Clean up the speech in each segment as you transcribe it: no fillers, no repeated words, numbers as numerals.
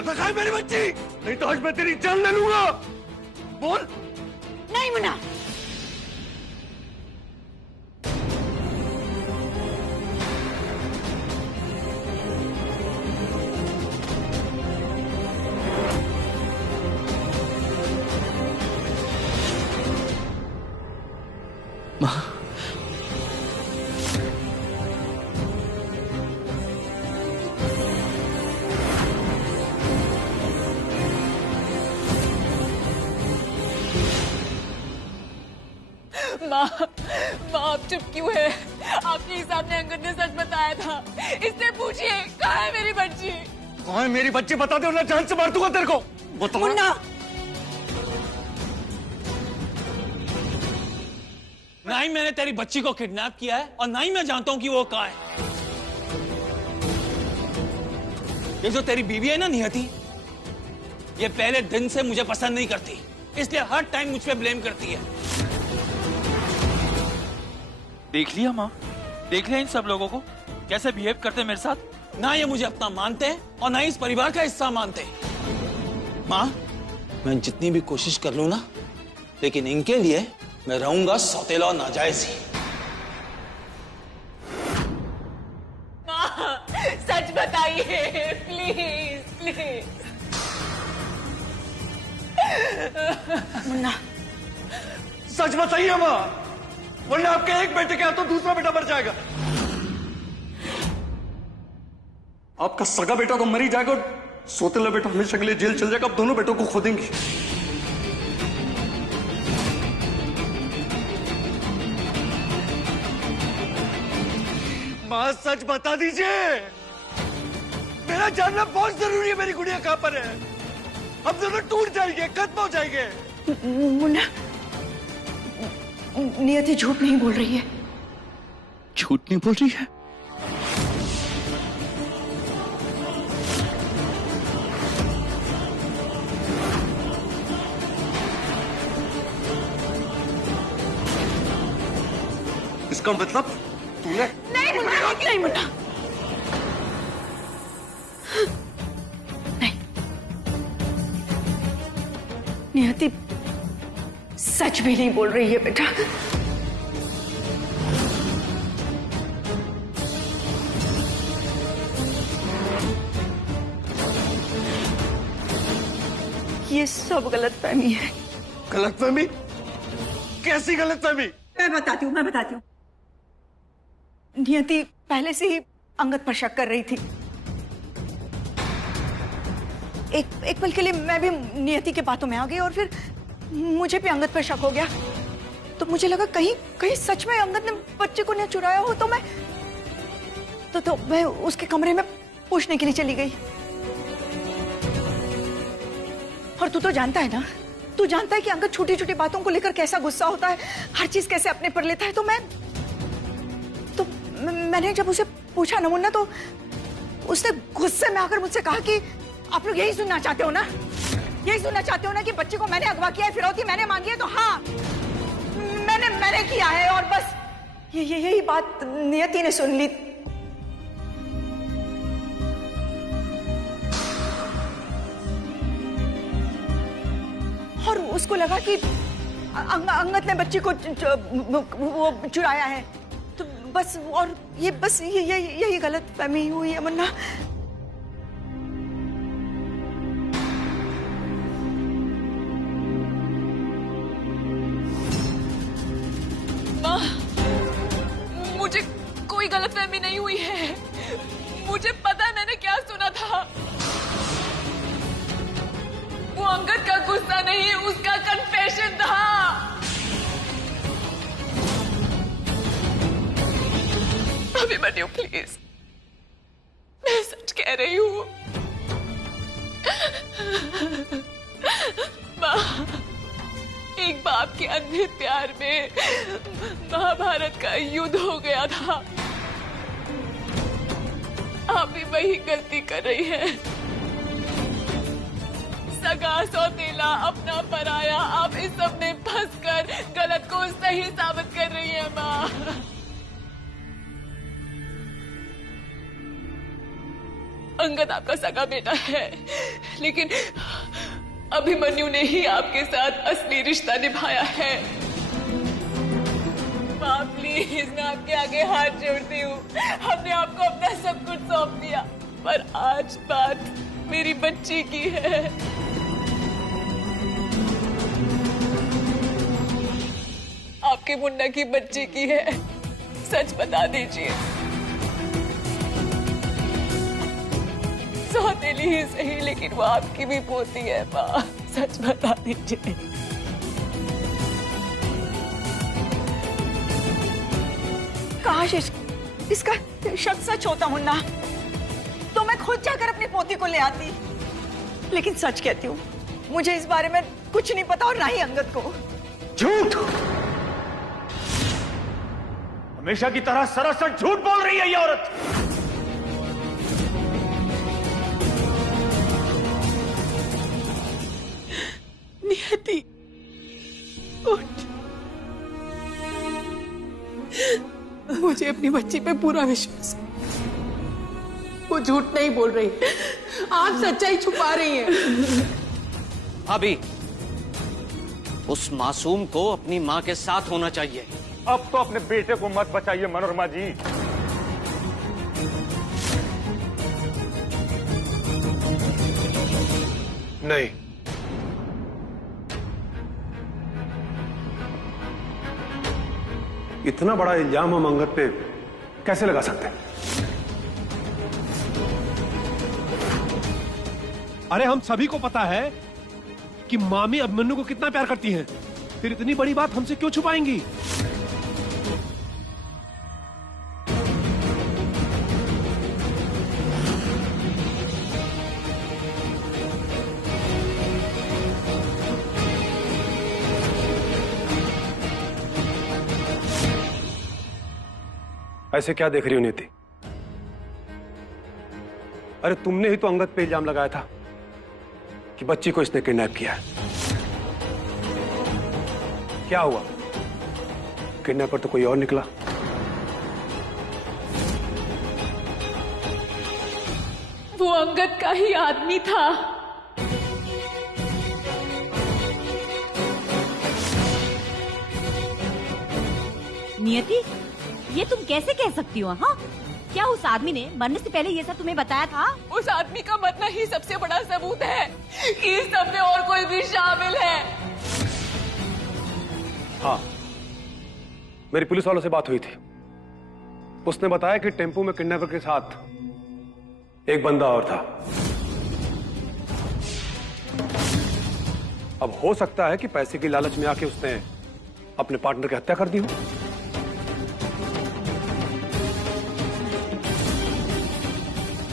पता कहाँ है मेरी बच्ची? नहीं तो आज मैं तेरी जान ले लूंगा। बोल। नहीं मुन्ना, माँ, माँ आप चुप क्यों है? आपके हिसाब ने अंगद ने सच बताया था। इससे पूछिए कहाँ है मेरी बच्ची? कहाँ है मेरी बच्ची? बता दे वरना जान से मार दूंगा तेरे को। बता। मुन्ना, ना ही मैंने तेरी बच्ची को किडनैप किया है और ना ही मैं जानता हूं कि वो कहाँ है। ये जो तेरी बीवी है ना नियति, ये पहले दिन से मुझे पसंद नहीं करती, इसलिए हर टाइम मुझ पे ब्लेम करती है। देख लिया माँ, देख लिया इन सब लोगों को कैसे बिहेव करते हैं मेरे साथ। ना ये मुझे अपना मानते हैं और ना ही इस परिवार का हिस्सा मानते हैं। माँ, मैं जितनी भी कोशिश कर लूं ना, लेकिन इनके लिए मैं रहूंगा सौतेला और नाजायज ही। माँ सच बताइए प्लीज प्लीज। मुन्ना, सच बताइए माँ, वरना आपके एक बेटे के हाथों दूसरा बेटा मर जाएगा। आपका सगा बेटा तो मर ही जाएगा और सौतेला बेटा हमेशा के लिए जेल चल जाएगा। आप दोनों बेटों को खो देंगे। मां सच बता दीजिए, मेरा जानना बहुत जरूरी है। मेरी गुड़िया कहां पर है? हम दोनों टूट जाएंगे, खत्म हो जाएंगे। मुन्ना, नियति झूठ नहीं बोल रही है। झूठ नहीं बोल रही है? इसका मतलब तूने? नहीं मुन्ना, नहीं मुन्ना, नहीं। नियति सच भी नहीं बोल रही है बेटा। ये सब गलतफहमी है। गलतफहमी? कैसी गलतफहमी? मैं बताती हूँ। नियति पहले से ही अंगद पर शक कर रही थी। एक पल के लिए मैं भी नियति के बातों में आ गई और फिर मुझे भी अंगद पर शक हो गया। तो मुझे लगा कहीं सच में अंगद ने बच्चे को न चुराया हो। तो मैं उसके कमरे में पूछने के लिए चली गई। और तू तो जानता है ना, तू जानता है कि अंगद छोटी छोटी बातों को लेकर कैसा गुस्सा होता है, हर चीज कैसे अपने पर लेता है। तो मैंने जब उसे पूछा ना मुन्ना, तो उसने गुस्से में आकर मुझसे कहा कि आप लोग यही सुनना चाहते हो ना, यही सुनना चाहते हो ना कि बच्चे को मैंने अगवा किया है, फिरौती मैंने मांगी है। तो हाँ, मैंने किया है। और बस यही बात नियति ने सुन ली। और उसको लगा कि अंगद ने बच्ची को वो चुराया है। तो बस, और यही गलतफहमी हुई है मुन्ना। माँ, मुझे कोई गलतफहमी नहीं हुई है। मुझे पता है मैंने क्या सुना था। वो अंगद का गुस्सा नहीं, उसका कन्फेशन था। अभिमन्यु प्लीज, मैं सच कह रही हूँ। माँ, एक बाप के अंधे प्यार में महाभारत का युद्ध हो गया था। आप भी वही गलती कर रही हैं। सगा सौतेला, अपना पराया, आप इस सब में फंसकर गलत को सही साबित कर रही है माँ। अंगद आपका सगा बेटा है, लेकिन अभिमन्यु ने ही आपके साथ असली रिश्ता निभाया है। माँ प्लीज, मैं आपके आगे हाथ जोड़ती हूँ। हमने आपको अपना सब कुछ सौंप दिया, पर आज बात मेरी बच्ची की है। आपके मुन्ना की बच्ची की है। सच बता दीजिए। सौतेली ही सही, लेकिन वो आपकी भी पोती है माँ। सच बता दीजिए। काश इसका शक सच होता मुन्ना, तो मैं खुद जाकर अपनी पोती को ले आती। लेकिन सच कहती हूँ, मुझे इस बारे में कुछ नहीं पता, और ना ही अंगद को। झूठ! हमेशा की तरह सरासर झूठ बोल रही है ये औरत। नियति, उठ। मुझे अपनी बच्ची पे पूरा विश्वास है। वो झूठ नहीं बोल रही, आप सच्चाई छुपा रही हैं। भाभी, उस मासूम को अपनी माँ के साथ होना चाहिए। अब तो अपने बेटे को मत बचाइए मनोरमा जी। नहीं, इतना बड़ा इल्जाम हम अंगद पे कैसे लगा सकते हैं? अरे हम सभी को पता है कि मामी अभिमन्यु को कितना प्यार करती हैं, फिर इतनी बड़ी बात हमसे क्यों छुपाएंगी? ऐसे क्या देख रही हो नीति? अरे तुमने ही तो अंगद पे इल्जाम लगाया था कि बच्ची को इसने किडनैप किया है। क्या हुआ? किडनैपर तो कोई और निकला। वो अंगद का ही आदमी था। नियति, ये तुम कैसे कह सकती हो? हाँ, क्या उस आदमी ने मरने से पहले ये सब तुम्हें बताया था? उस आदमी का मरना ही सबसे बड़ा सबूत है कि इस सब में और कोई भी शामिल है। हाँ, मेरी पुलिस वालों से बात हुई थी। उसने बताया कि टेम्पो में किडनैपर के साथ एक बंदा और था। अब हो सकता है कि पैसे की लालच में आके उसने अपने पार्टनर की हत्या कर दी हो।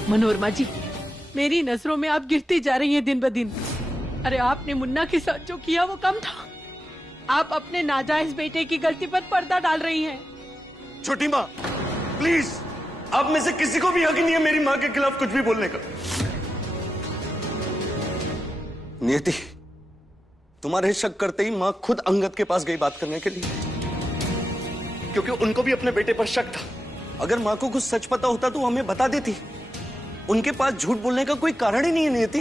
मनोरमा जी, मेरी नजरों में आप गिरती जा रही हैं दिन ब दिन। अरे आपने मुन्ना के साथ जो किया वो कम था। आप अपने नाजायज बेटे की गलती पर पर्दा डाल रही हैं। छोटी माँ, प्लीज, आप में से किसी को भी हक नहीं है मेरी माँ के खिलाफ कुछ भी बोलने का। नियति, तुम्हारे शक करते ही माँ खुद अंगद के पास गई बात करने के लिए, क्योंकि उनको भी अपने बेटे पर शक था। अगर माँ को कुछ सच पता होता तो हमें बता देती। उनके पास झूठ बोलने का कोई कारण ही नहीं है नियति।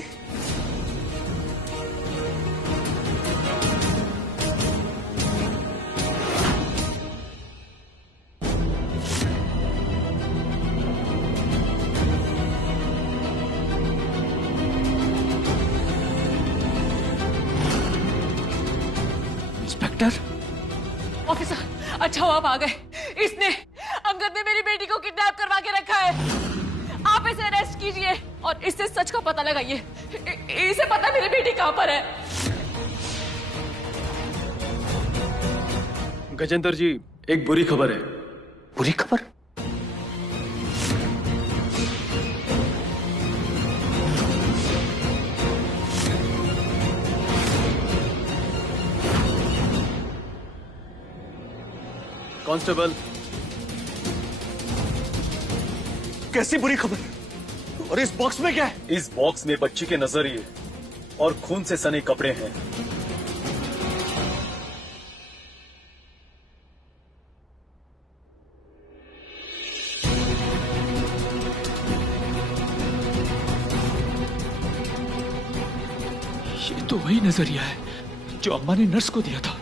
इंस्पेक्टर, ऑफिसर, अच्छा हुआ आप आ गए। इसने, अंगद ने मेरी बेटी को किडनैप करवा के रखा है। आप इसे अरेस्ट कीजिए और इससे सच का पता लगाइए। इसे पता मेरी बेटी कहां पर है। गजेंद्र जी, एक बुरी खबर है। बुरी खबर? कांस्टेबल, कैसी बुरी खबर? और इस बॉक्स में क्या है? इस बॉक्स में बच्ची के नजरिए और खून से सने कपड़े हैं। तो वही नजरिया है जो अम्मा ने नर्स को दिया था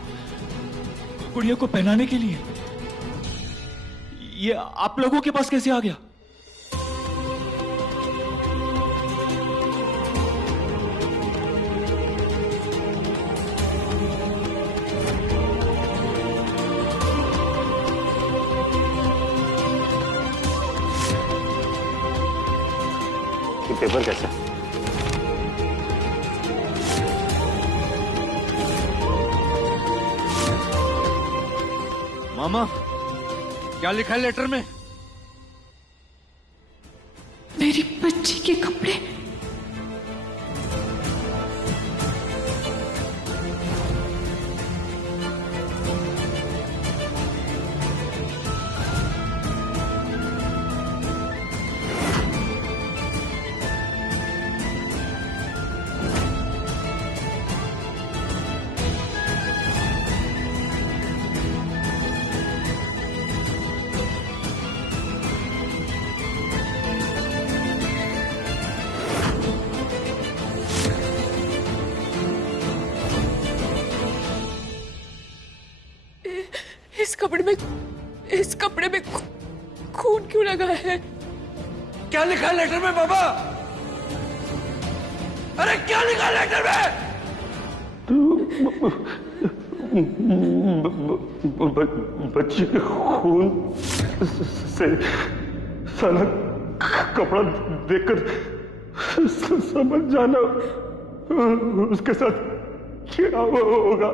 गुड़िया को पहनाने के लिए। ये आप लोगों के पास कैसे आ गया? ये पेपर कैसा? मामा, क्या लिखा है लेटर में? मेरी बच्ची के कपड़े। इस कपड़े में खून क्यों लगा है? क्या लिखा है लेटर में बाबा? अरे क्या लिखा है लेटर में? बच्ची के खून से साला कपड़ा देखकर समझ जाना उसके साथ क्या होगा।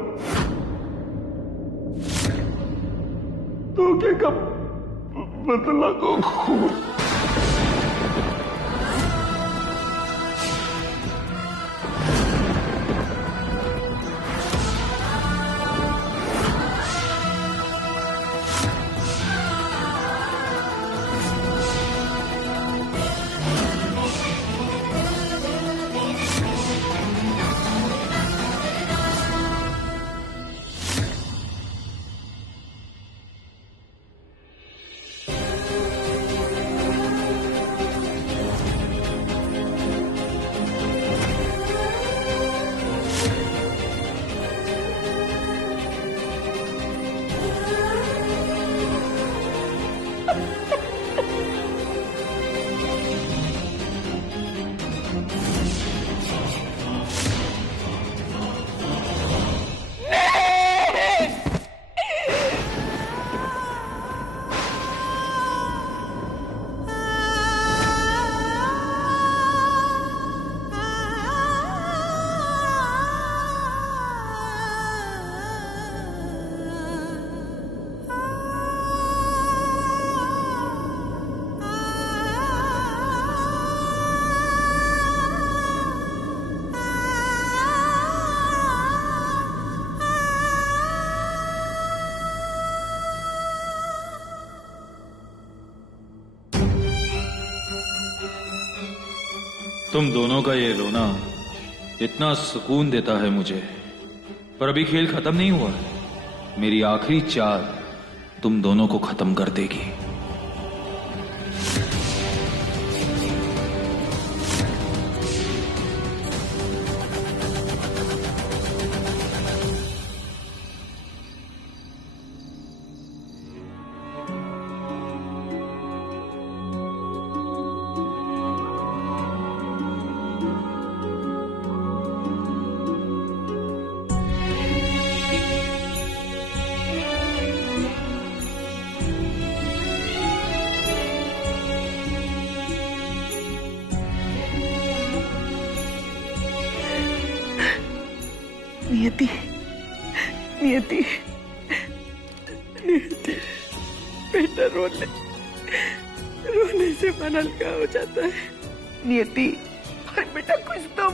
धोखे का बदला को खून। तुम दोनों का ये रोना इतना सुकून देता है मुझे, पर अभी खेल खत्म नहीं हुआ है। मेरी आखिरी चाल तुम दोनों को खत्म कर देगी। नियति, नियति, नियति, बेटा रोने से मन हल्का हो जाता है। नियति, अरे बेटा कुछ तो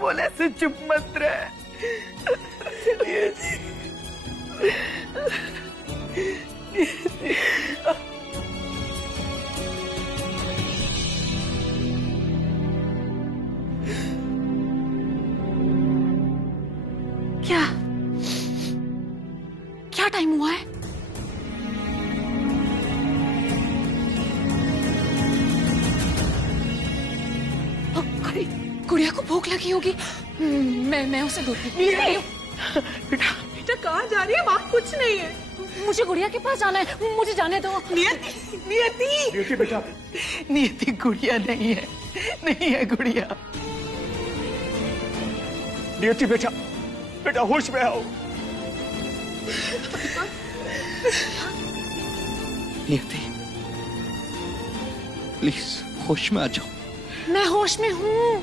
बोल, ऐसे चुप मत रह। नियति, नियति, क्या टाइम हुआ है? गुड़िया को भूख लगी होगी, मैं उसे दूध बेटा बेटा कहाँ जा रही है? वहाँ कुछ नहीं है। मुझे गुड़िया के पास जाना है, मुझे जाने दो। नियति नियति नियति बेटा, नियति गुड़िया नहीं है, नहीं है गुड़िया। नियति बेटा, बेटा होश में आओ। नियति प्लीज होश में आ जाओ। मैं होश में हूँ,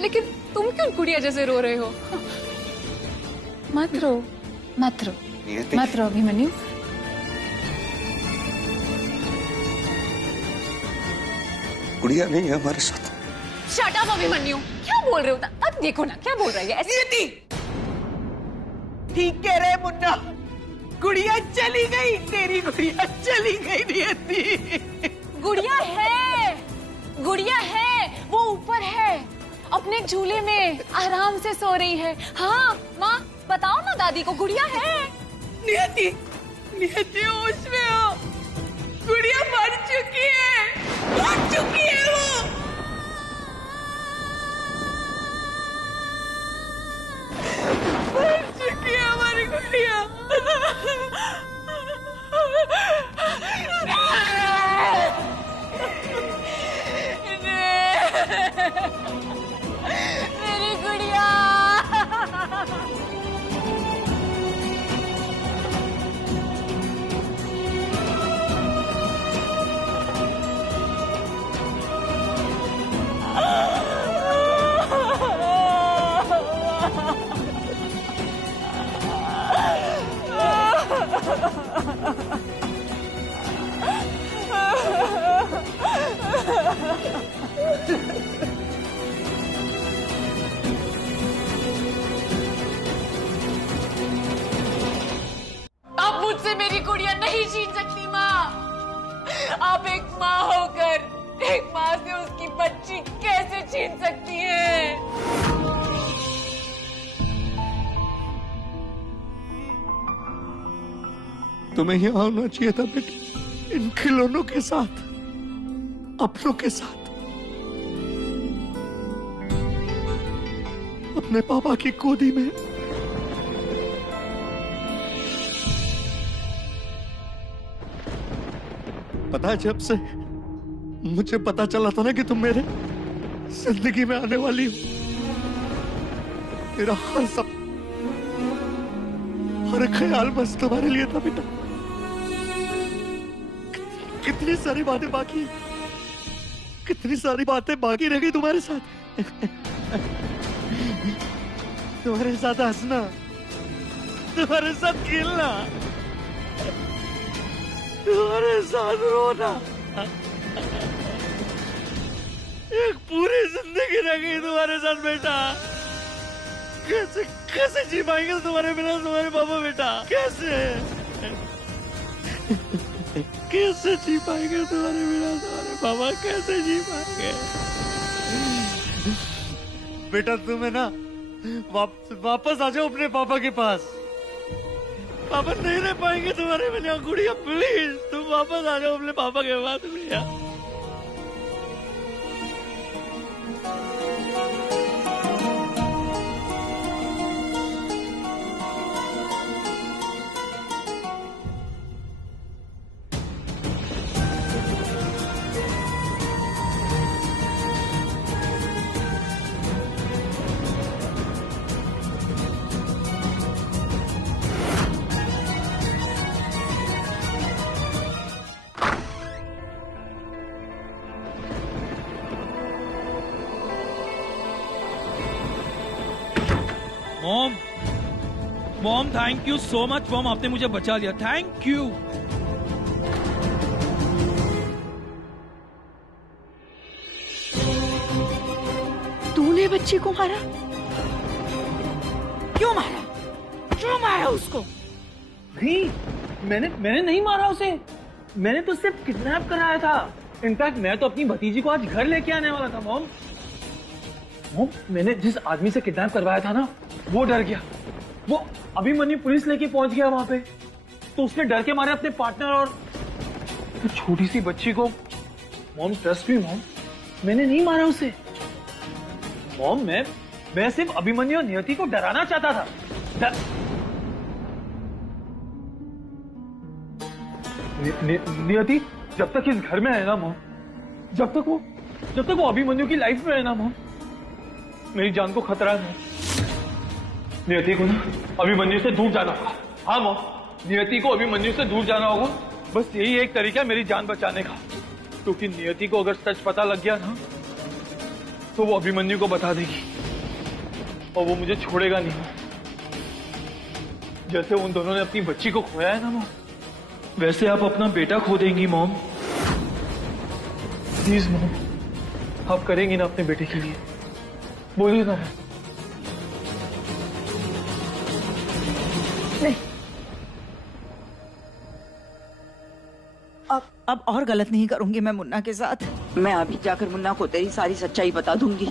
लेकिन तुम क्यों गुड़िया जैसे रो रहे हो? मत रो, मत रो, मत रो अभिमन्यु। गुड़िया नहीं है हमारे साथ। शट अप अभिमन्यु, क्या बोल रहे हो? अब देखो ना क्या बोल रही है। नियति ठीक कह रहे मुन्ना, गुड़िया चली गई, तेरी गुड़िया चली गई। नियति गुड़िया है, गुड़िया है, वो ऊपर है अपने झूले में आराम से सो रही है। हाँ माँ, बताओ ना दादी को, गुड़िया है। नियति नियति होश में हो, गुड़िया मर चुकी है, मर चुकी है वो। मर चुकी है हमारी गुड़िया। मेरी गुड़िया। आप मुझसे मेरी गुड़िया नहीं छीन सकती माँ। आप एक माँ होकर एक माँ से उसकी बच्ची कैसे छीन सकती है? तुम्हें यहाँ आना चाहिए था बेटी, इन खिलौनों के साथ, अपनों के साथ, अपने पापा की गोदी में। पता है, जब से मुझे पता चला था ना कि तुम मेरे जिंदगी में आने वाली हो, मेरा हर सब, हर ख्याल बस तुम्हारे लिए था बेटा। कितनी सारी बातें बाकी है, कितनी सारी बातें बाकी रह गई तुम्हारे साथ। तुम्हारे साथ हंसना, तुम्हारे साथ खेलना, तुम्हारे साथ रोना, एक पूरी जिंदगी रह गई तुम्हारे साथ बेटा। कैसे कैसे जी पाएंगे तुम्हारे बिना तुम्हारे पापा बेटा? कैसे कैसे जी पाएंगे तुम्हारे बिना तुम्हारे पापा? कैसे जी पाएंगे बेटा? तुम्हें ना वापस आ जाओ अपने पापा के पास। पापा नहीं रह पाएंगे तुम्हारे बिना। गुड़िया प्लीज तुम वापस आ जाओ अपने पापा के पास। गुड़िया mom, mom thank you so much mom, आपने मुझे बचा लिया, थैंक यू। तूने बच्ची को मारा? क्यों मारा? क्यों मारा उसको? नहीं, मैंने नहीं मारा उसे। मैंने तो सिर्फ किडनैप कराया था। इनफैक्ट मैं तो अपनी भतीजी को आज घर लेके आने वाला था मॉम। मॉम, मैंने जिस आदमी से किडनैप करवाया था ना, वो डर गया। वो अभिमन्यु पुलिस लेके पहुंच गया वहां पे, तो उसने डर के मारे अपने पार्टनर और छोटी सी बच्ची को। मॉम ट्रस्ट मी मॉम, मैंने नहीं मारा उसे। मॉम मैं सिर्फ अभिमन्यु और नियति को डराना चाहता था। नियति जब तक इस घर में है ना मॉम, जब तक वो अभिमन्यु की लाइफ में है ना मॉम, मेरी जान को खतरा है। नियति को ना अभिमन्यु से दूर जाना होगा। हाँ मॉम, नियति को अभिमन्यु से दूर जाना होगा। बस यही एक तरीका है मेरी जान बचाने का, क्योंकि नियति को अगर सच पता लग गया ना तो वो अभिमन्यु को बता देगी और वो मुझे छोड़ेगा नहीं। जैसे उन दोनों ने अपनी बच्ची को खोया है ना मॉम, वैसे आप अपना बेटा खो देंगी मॉम। प्लीज मॉम, आप करेंगी ना अपने बेटे के लिए? बोलिए ना। नहीं, अब और गलत नहीं करूंगी मैं मुन्ना के साथ। मैं अभी जाकर मुन्ना को तेरी सारी सच्चाई बता दूंगी।